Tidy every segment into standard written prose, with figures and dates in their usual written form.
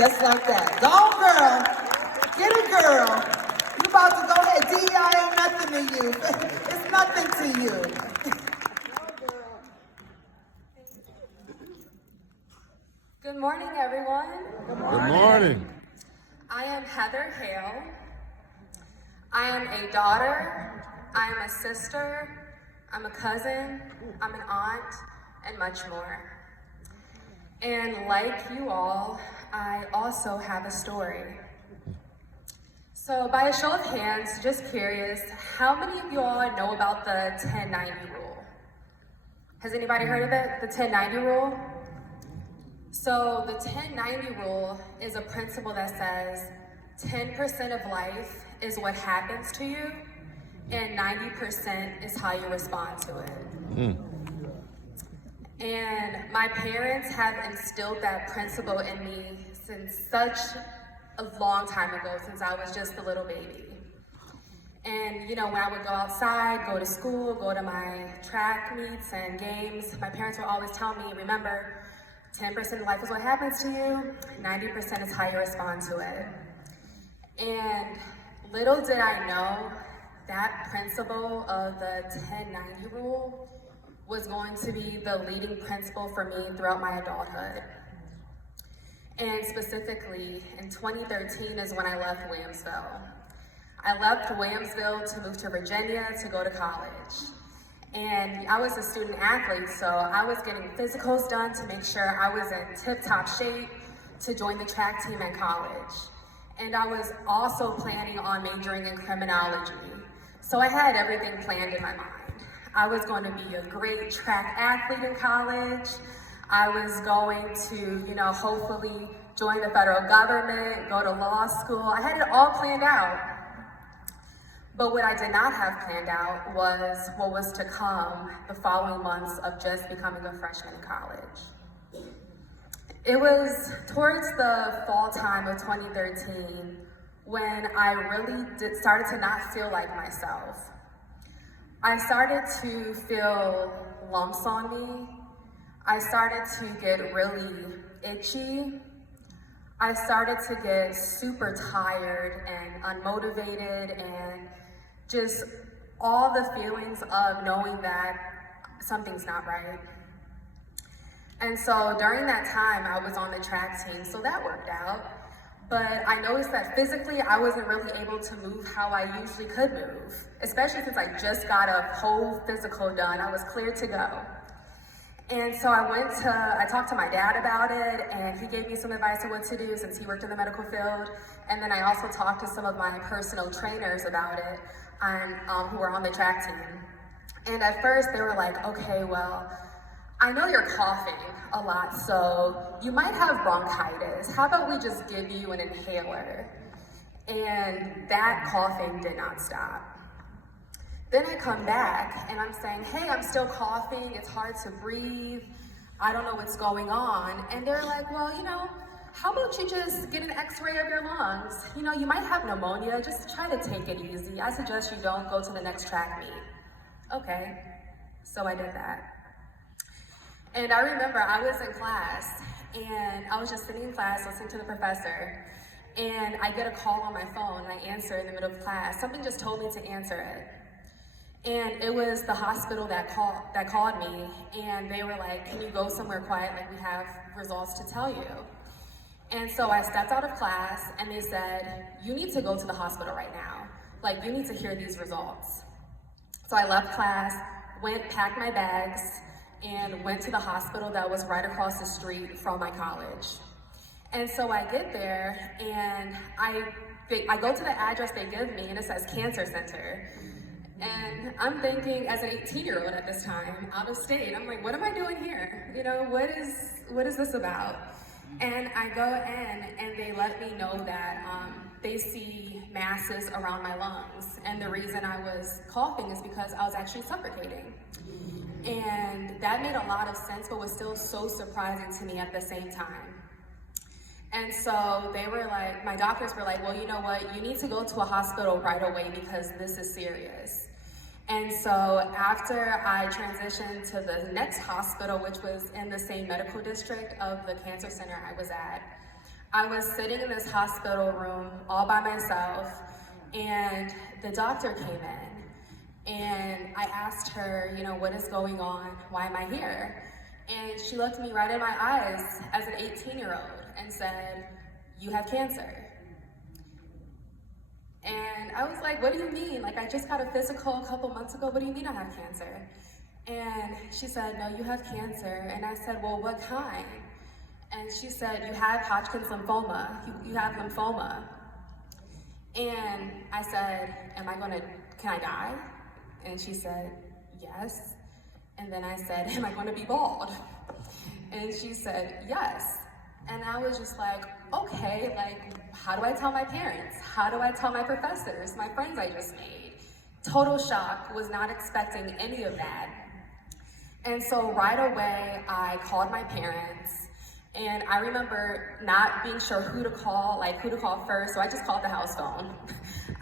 Just like that. Go on, girl. Get it, girl. You about to go ahead. DEI ain't nothing to you. It's nothing to you. Good morning, everyone. Good morning. I am Heather Hale. I am a daughter, I am a sister, I'm a cousin, I'm an aunt, and much more. And like you all, I also have a story. So by a show of hands, just curious, how many of you all know about the 1090 rule? Has anybody heard of it, the 1090 rule? So the 1090 rule is a principle that says 10% of life is what happens to you, and 90% is how you respond to it. And my parents have instilled that principle in me since such a long time ago, since I was just a little baby. And you know, when I would go outside, go to school, go to my track meets and games, my parents would always tell me, remember, 10% of life is what happens to you, 90% is how you respond to it. And little did I know that principle of the 1090 rule was going to be the leading principle for me throughout my adulthood. And specifically, in 2013 is when I left Williamsville. I left Williamsville to move to Virginia to go to college. And I was a student athlete, so I was getting physicals done to make sure I was in tip-top shape to join the track team in college. And I was also planning on majoring in criminology. So I had everything planned in my mind. I was going to be a great track athlete in college. I was going to, hopefully join the federal government, go to law school. I had it all planned out. But what I did not have planned out was what was to come the following months of just becoming a freshman in college. It was towards the fall time of 2013 when I really started to not feel like myself. I started to feel lumps on me. I started to get really itchy. I started to get super tired and unmotivated and just all the feelings of knowing that something's not right. And so during that time, I was on the track team, so that worked out. But I noticed that physically, I wasn't really able to move how I usually could move, especially since I just got a whole physical done. I was cleared to go. And so I talked to my dad about it, and he gave me some advice on what to do since he worked in the medical field. And then I also talked to some of my personal trainers about it, who were on the track team. And at first they were like, okay, well, I know you're coughing a lot, so you might have bronchitis. How about we just give you an inhaler? And that coughing did not stop. Then I come back and I'm saying, hey, I'm still coughing, it's hard to breathe, I don't know what's going on. And they're like, well, how about you just get an x-ray of your lungs? You might have pneumonia, just try to take it easy. I suggest you don't go to the next track meet. Okay, so I did that. And I remember I was in class and I was just sitting in class listening to the professor, and I get a call on my phone and I answer in the middle of class. Something just told me to answer it. And it was the hospital that called me, and they were like, can you go somewhere quiet, like we have results to tell you. And so I stepped out of class and they said, you need to go to the hospital right now. Like, you need to hear these results. So I left class, packed my bags, and went to the hospital that was right across the street from my college. And so I get there and I go to the address they give me and it says Cancer Center. And I'm thinking, as an 18-year-old at this time, out of state, I'm like, what am I doing here? What is this about? And I go in and they let me know that they see masses around my lungs. And the reason I was coughing is because I was actually suffocating. And that made a lot of sense, but was still so surprising to me at the same time. And so they were like, my doctors were like, well, you know what? You need to go to a hospital right away because this is serious. And so after I transitioned to the next hospital, which was in the same medical district of the cancer center I was at, I was sitting in this hospital room all by myself, and the doctor came in, and I asked her, you know, what is going on? Why am I here? And she looked me right in my eyes as an 18-year-old and said, you have cancer. And I was like, what do you mean? Like, I just got a physical a couple months ago. What do you mean I have cancer? And she said, no, you have cancer. And I said, well, what kind? And she said, you have Hodgkin's lymphoma. You have lymphoma. And I said, can I die? And she said, yes. And then I said, am I gonna be bald? And she said, yes. And I was just like, okay, like, how do I tell my parents? How do I tell my professors, my friends I just made? Total shock, was not expecting any of that. And so right away, I called my parents, and I remember not being sure who to call first, so I just called the house phone.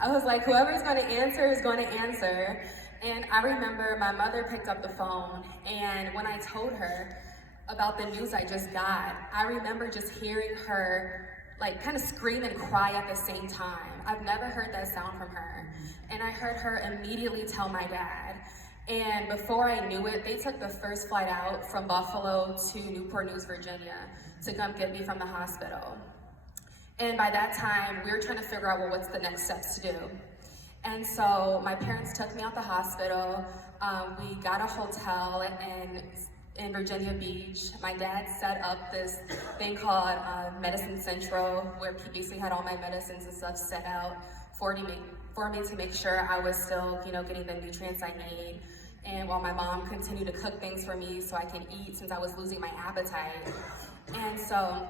I was like, whoever's gonna answer is gonna answer. And I remember my mother picked up the phone, and when I told her about the news I just got, I remember just hearing her like kind of scream and cry at the same time. I've never heard that sound from her. And I heard her immediately tell my dad. And before I knew it, they took the first flight out from Buffalo to Newport News, Virginia to come get me from the hospital. And by that time, we were trying to figure out, well, what's the next steps to do? And so my parents took me out the hospital. We got a hotel in Virginia Beach. My dad set up this thing called Medicine Central, where he basically had all my medicines and stuff set out for me to make sure I was still, you know, getting the nutrients I need. And while my mom continued to cook things for me so I can eat, since I was losing my appetite. And so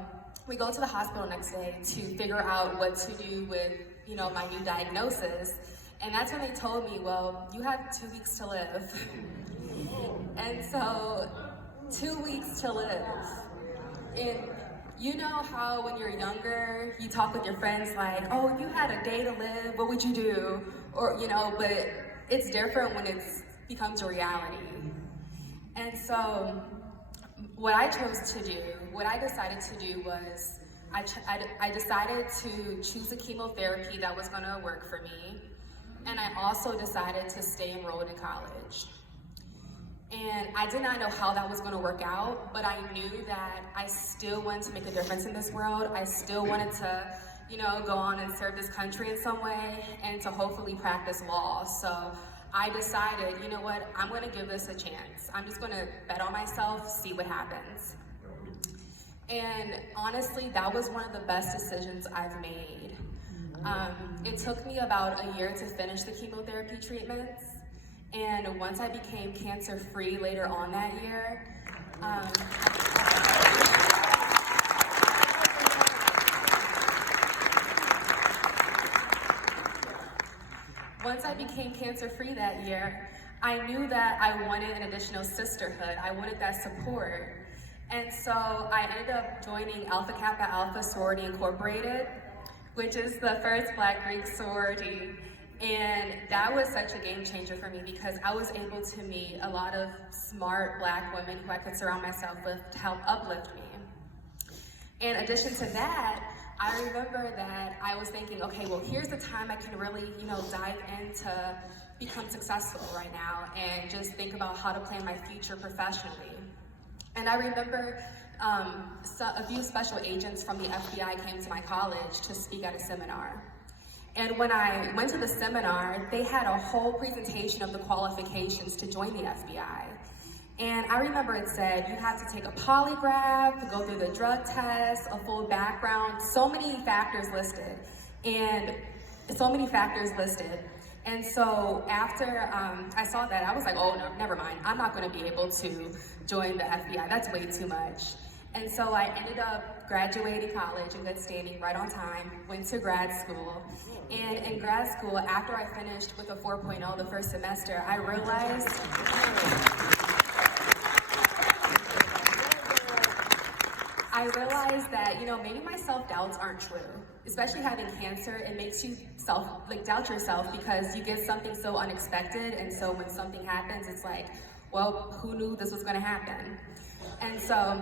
we go to the hospital next day to figure out what to do with, you know, my new diagnosis. And that's when they told me, well, you have 2 weeks to live. And so 2 weeks to live. And you know how when you're younger, you talk with your friends like, oh, you had a day to live, what would you do? Or, you know, but it's different when it becomes a reality. And so what I decided to do was, I decided to choose a chemotherapy that was gonna work for me. And I also decided to stay enrolled in college. And I did not know how that was gonna work out, but I knew that I still wanted to make a difference in this world. I still wanted to, you know, go on and serve this country in some way and to hopefully practice law. So I decided, you know what, I'm gonna give this a chance. I'm just gonna bet on myself, see what happens. And honestly, that was one of the best decisions I've made. It took me about a year to finish the chemotherapy treatments. And once I became cancer-free later on that year, I knew that I wanted an additional sisterhood. I wanted that support. And so I ended up joining Alpha Kappa Alpha Sorority Incorporated, which is the first Black Greek sorority. And that was such a game changer for me because I was able to meet a lot of smart Black women who I could surround myself with to help uplift me. In addition to that, I remember that I was thinking, okay, well, here's the time I can really, you know, dive into become successful right now and just think about how to plan my future professionally. And I remember a few special agents from the FBI came to my college to speak at a seminar. And when I went to the seminar, they had a whole presentation of the qualifications to join the FBI. And I remember it said you have to take a polygraph, to go through the drug test, a full background, so many factors listed. And so after I saw that, I was like, oh, no, never mind. I'm not gonna be able to join the FBI. That's way too much. And so I ended up graduating college in good standing, right on time, went to grad school. And in grad school, after I finished with a 4.0 the first semester, I realized that, you know, maybe my self-doubts aren't true. Especially having cancer, it makes you doubt yourself because you get something so unexpected, and so when something happens, it's like, well, who knew this was gonna happen? And so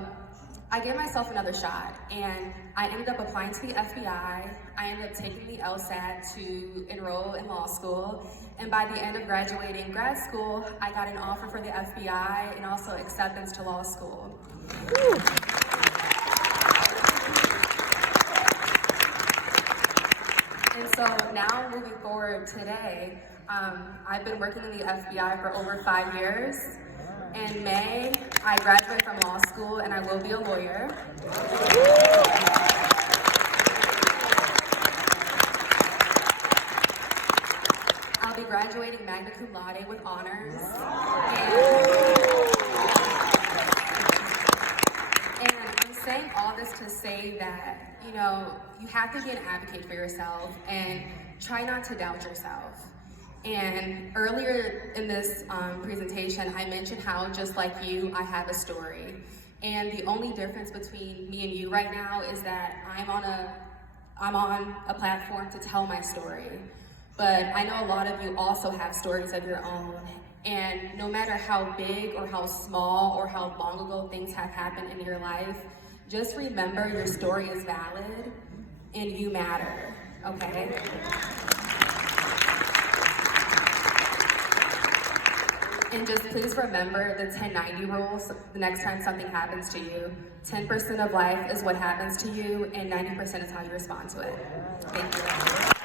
I gave myself another shot, and I ended up applying to the FBI. I ended up taking the LSAT to enroll in law school, and by the end of graduating grad school, I got an offer for the FBI and also acceptance to law school. And so now, moving forward today, I've been working in the FBI for over 5 years. In May, I graduate from law school and I will be a lawyer. I'll be graduating magna cum laude with honors. And I'm saying all this to say that, you know, you have to be an advocate for yourself and try not to doubt yourself. And earlier in this presentation, I mentioned how, just like you, I have a story. And the only difference between me and you right now is that I'm on a platform to tell my story. But I know a lot of you also have stories of your own. And no matter how big or how small or how long ago things have happened in your life, just remember your story is valid and you matter, okay? And just please remember the 10-90 rules the next time something happens to you. 10% of life is what happens to you, and 90% is how you respond to it. Thank you.